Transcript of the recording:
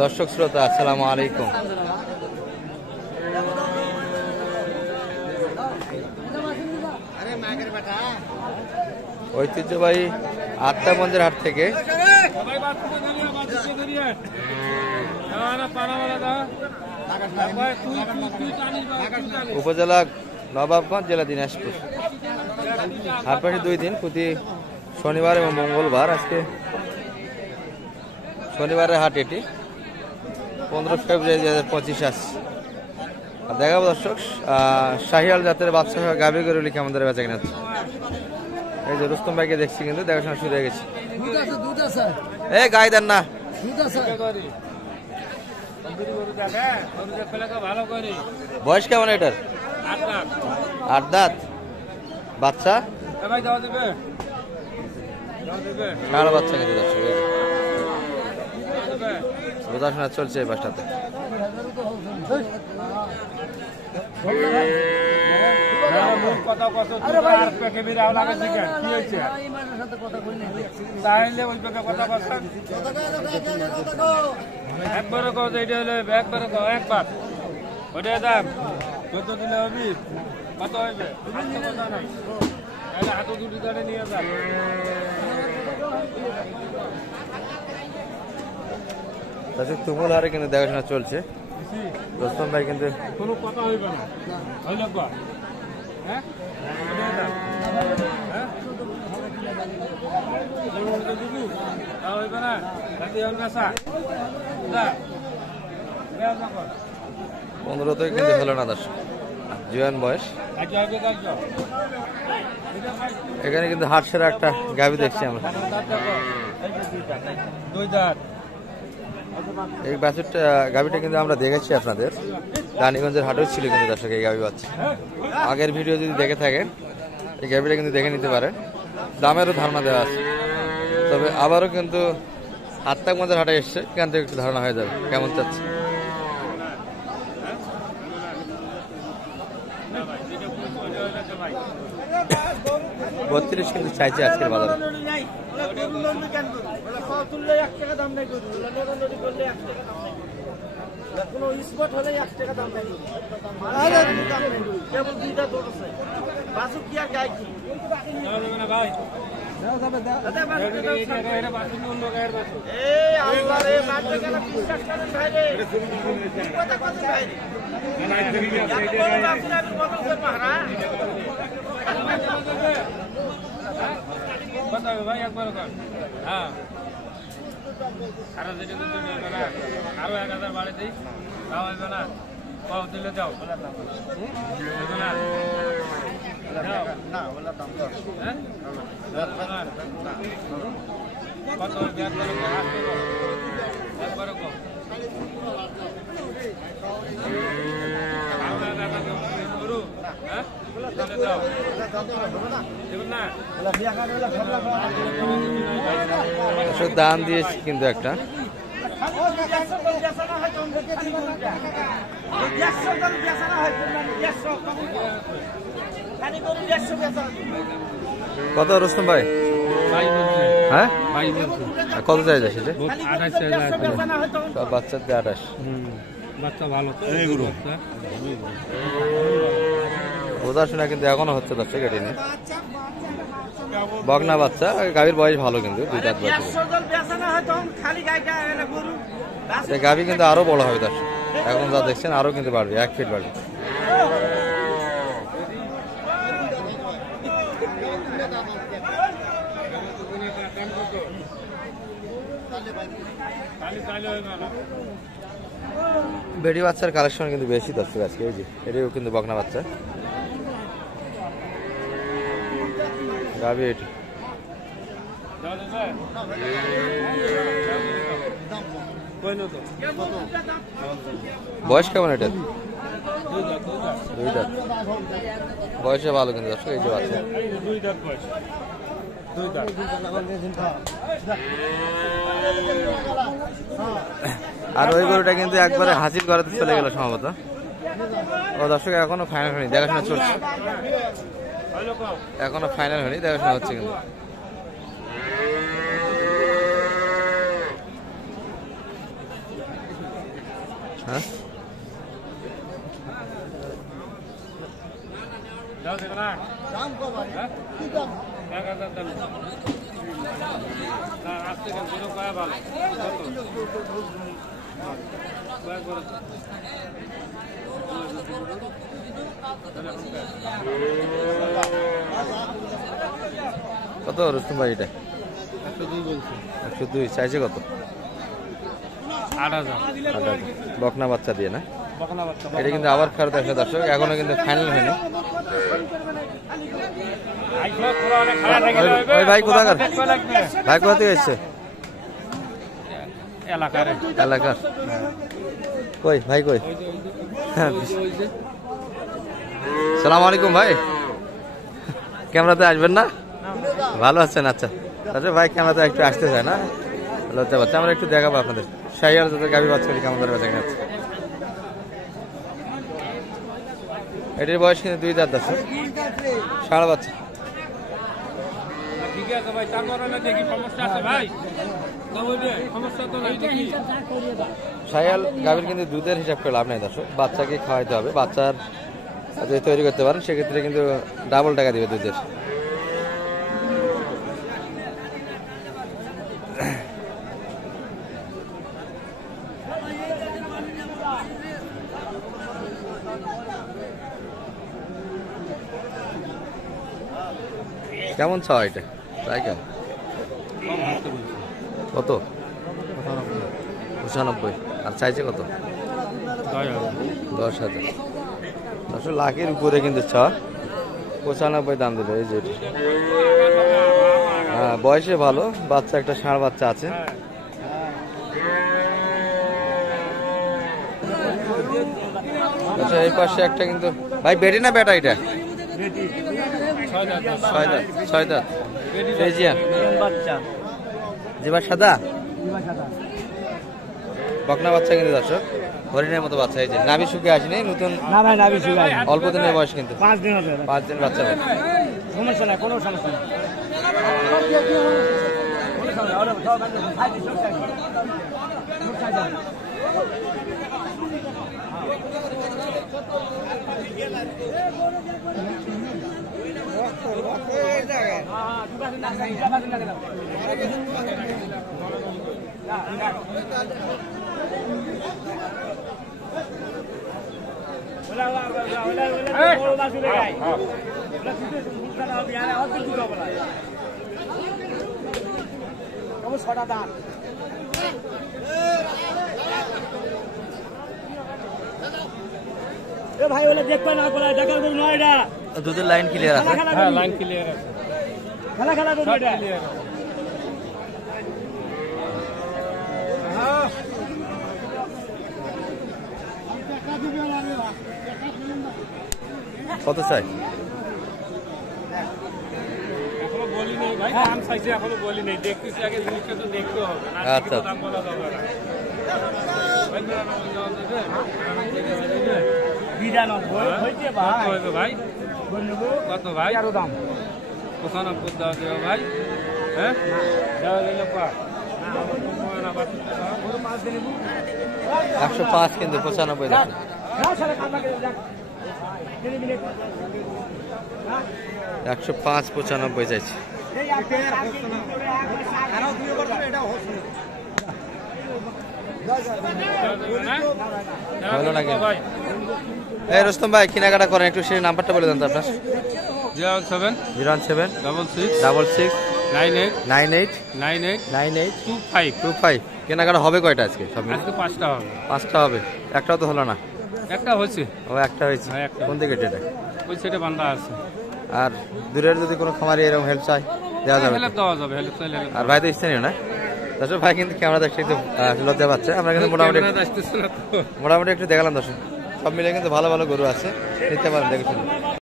দর্শক শ্রোতা আসসালামু আলাইকুম। ঐতিহ্যবাহী আত্মাগঞ্জের হাট থেকে উপজেলা নবাবগঞ্জ, জেলা দিনাজপুর। হাটবাসী 2 দিন, প্রতি শনিবার এবং মঙ্গলবার। আজকে শনিবারের হাট, এটি 15 ফেব্রুয়ারি 2025 আসছে। দেখাবো দর্শক শাহিয়াল জাতের বাচ্চা গাভী গরুলি কেমন ধরে বেচা কিনা। এই যে রুস্তম ভাইকে দেখছি, কিন্তু দেখাশোনা শুরু হয়ে গেছে। এই গাই দেন না, বয়স কেমন এটার? 8 দাঁত বাচ্চা, সারা বাচ্চা কিন্তু দর্শক বোঝাশোনা চলছে এই বাসটাতে। একবার ওটার দাম কত দিলে হবি, কত হইবে হাতে দুটি ধরে নিয়ে যান। তুমুল হারে কিন্তু দেখাশোনা চলছে। রোস্তম ভাই কিন্তু কোনো কথা হইবে না, হইল হ্যাঁ হইবে না, 15 কিন্তু হলো না দর্শক, জুয়ান বয়স। এখানে কিন্তু হাট সেরা একটা গাভী দেখছি আমরা। এই বাছুরটা গাভীটা কিন্তু আমরা দেখেছি আপনাদের রানীগঞ্জের হাটেও ছিল কিন্তু দর্শক এই গাভী বাচ্চা। আগের ভিডিও যদি দেখে থাকেন এই গাভীটা কিন্তু দেখে নিতে পারেন, দামেরও ধারণা দেওয়া আছে। তবে আবারও কিন্তু আত্মাগঞ্জের হাটে এসছে, এখান থেকে একটু ধারণা হয়ে যাবে কেমন চাচ্ছে। 32 কিন্তু চাইছে আজকের বাজারে। কোনো স্পট হলে 1 টাকা দাম নাই, কেবল 2টা দৌড় আছে। বাসু কি আর গাই কি ভাই বিশ্বাস করেন ভাই রে, কথা কথা ভাই রে ভাই একবার হ্যাঁ আরো যেটা আরো 1000 বাড়ি দিই, তাও হইবে না। কত দিলে যাও কত একবার দাম দিয়েছি কিন্তু একটা। কত রুস্তম ভাই? হ্যাঁ কত চাইছে সেটা? সব বাচ্চাদের 28। বাচ্চা ভালো, বোঝাশোনা কিন্তু এখনো হচ্ছে দর্শক। এটি নিয়ে বগনা বাচ্চা, গাভীর বয়স ভালো কিন্তু 2 দাঁত বয়স। গাভী কিন্তু আরো বড় হবে দর্শক, এখন যা দেখছেন আরো কিন্তু বাড়বে, 1 ফিট বাড়বে। বেড়ি বাচ্চার কালেকশন কিন্তু বেশি দর্শক আজকে। এই যে এটিও কিন্তু বগনা বাচ্চা গাভী। এটি বয়স কেমন এটা? 2 দাঁত বয়সে ভালো কিন্তু দর্শক। এই যে বাচ্চা আর ওই গরুটা কিন্তু একবারে হাসিল করাতে চলে গেল সম্ভবত। ও দর্শক এখনো ফাইনাল হয়নি, দেখাশোনা চলছে। এখনো ফাইনাল হয়নি, দেখাশোনা হচ্ছে কিন্তু। হ্যাঁ দাও দেবে না দাম কত হ্যাঁ 1000 দাম না আজকে পুরো পায়া ভালো কত রুস্তম ভাই এটা? 102 চাইছে কত? 8000 বকনা বাচ্চা দিয়ে না? এটা কিন্তু আবার ফেরত আসে দর্শক, এখনো কিন্তু ফাইনাল হয়নি। ওই ভাই কোথাকার? ভাই কোথা থেকে এসছে? এলাকার কই ভাই কই? সালাম আলাইকুম ভাই, ক্যামেরাতে আসবেন না? ভালো আছেন? আচ্ছা আচ্ছা ভাই ক্যামেরাতে একটু আসতে চায় না, লজ্জা পাচ্ছে। আমরা একটু দেখাবো আপনাদের শাহিওয়াল জাতের গাভী বাচ্চা কেমন ধরে বেচা যাচ্ছে। এটির বয়স কিন্তু 2 দাঁত দর্শক, ষাঁড় বাচ্চা। ঠিক আছে ভাই, তারপরে দেখি সমস্যা আছে ভাই, সমস্যা তো নাই দেখি। শাহিওয়াল গাভীর কিন্তু দুধের হিসাব করে লাভ নাই দর্শক, বাচ্চাকে খাওয়াইতে হবে। বাচ্চার যদি তৈরি করতে পারেন সেক্ষেত্রে কিন্তু ডাবল টাকা দিবে দুধের। কেমন চাও এটা? তাই কেমন? কত? 95। আর চাইছে কত? 10,000। 10 লাখের উপরে কিন্তু ছ 95 দাম দিল। এই যে হ্যাঁ, বয়সে ভালো, বাচ্চা একটা ষাঁড় বাচ্চা আছে। আচ্ছা এই পাশে একটা কিন্তু ভাই বেটি না বেটা? এটা 6 দাঁত ফ্রিজিয়ান জিবা সাদা বকনা বাচ্চা কিন্তু দর্শক, হরিণের মতো বাচ্চা। এই যে নাভি শুকিয়ে আসেনি, নতুন না ভাই নাভি শুকায় অল্প দিনের বয়স কিন্তু 5 দিন হবে। 5 দিন বাচ্চা হবে। সমস্যা নাই, কোনো সমস্যা নাই। ভাই বলে দেখবে না বলে দেখার কোনো নয়। এটা দুধের লাইন ক্লিয়ার আছে? হ্যাঁ লাইন ক্লিয়ার আছে, খেলা খেলা করবে এটা। কত চাই? এখনো বলি নেই ভাই, দাম চাইছে এখনো বলি নেই, দেখতেছি আগে জিনিসটা তো দেখতে হবে না। আচ্ছা দাম বলা যাবে না। ভাই কত ভাই? আরো দাম 95 দেওয়া দেওয়া ভাই। হ্যাঁ দেওয়া গেল 105 কিন্তু 95 দাম। 105 95 চাইছে। হলো না কিন্তু। এই রুস্তম ভাই কেনাকাটা করেন, একটু সেই নাম্বারটা বলে দেন তো আপনার। 07 017 66 66 98 98 98 98 25। 25। কেনাকাটা হবে কয়টা আজকে? সব মিলে আজকে 5টা হবে। 5টা হবে, একটাও তো হলো না। একটা হচ্ছে, ও একটা হয়েছে। হ্যাঁ, একটা। কোন দিকে এটা? ওই সেটা বান্ধা আছে। আর দূরের যদি কোনো খামারি এরকম হেল্প চাই দেওয়া যাবে তো? হেল্প দেওয়া যাবে, হেল্প চাইলে আর ভাই তো স্থানীয় না দর্শক, ভাই কিন্তু ক্যামেরা দেখতে একটু লজ্জা পাচ্ছে। আমরা কিন্তু মোটামুটি আসতেছে না তো। মোটামুটি একটু দেখালাম দর্শক, সব মিলে কিন্তু ভালো ভালো গরু আছে, নিতে পারেন দেখে শুনে।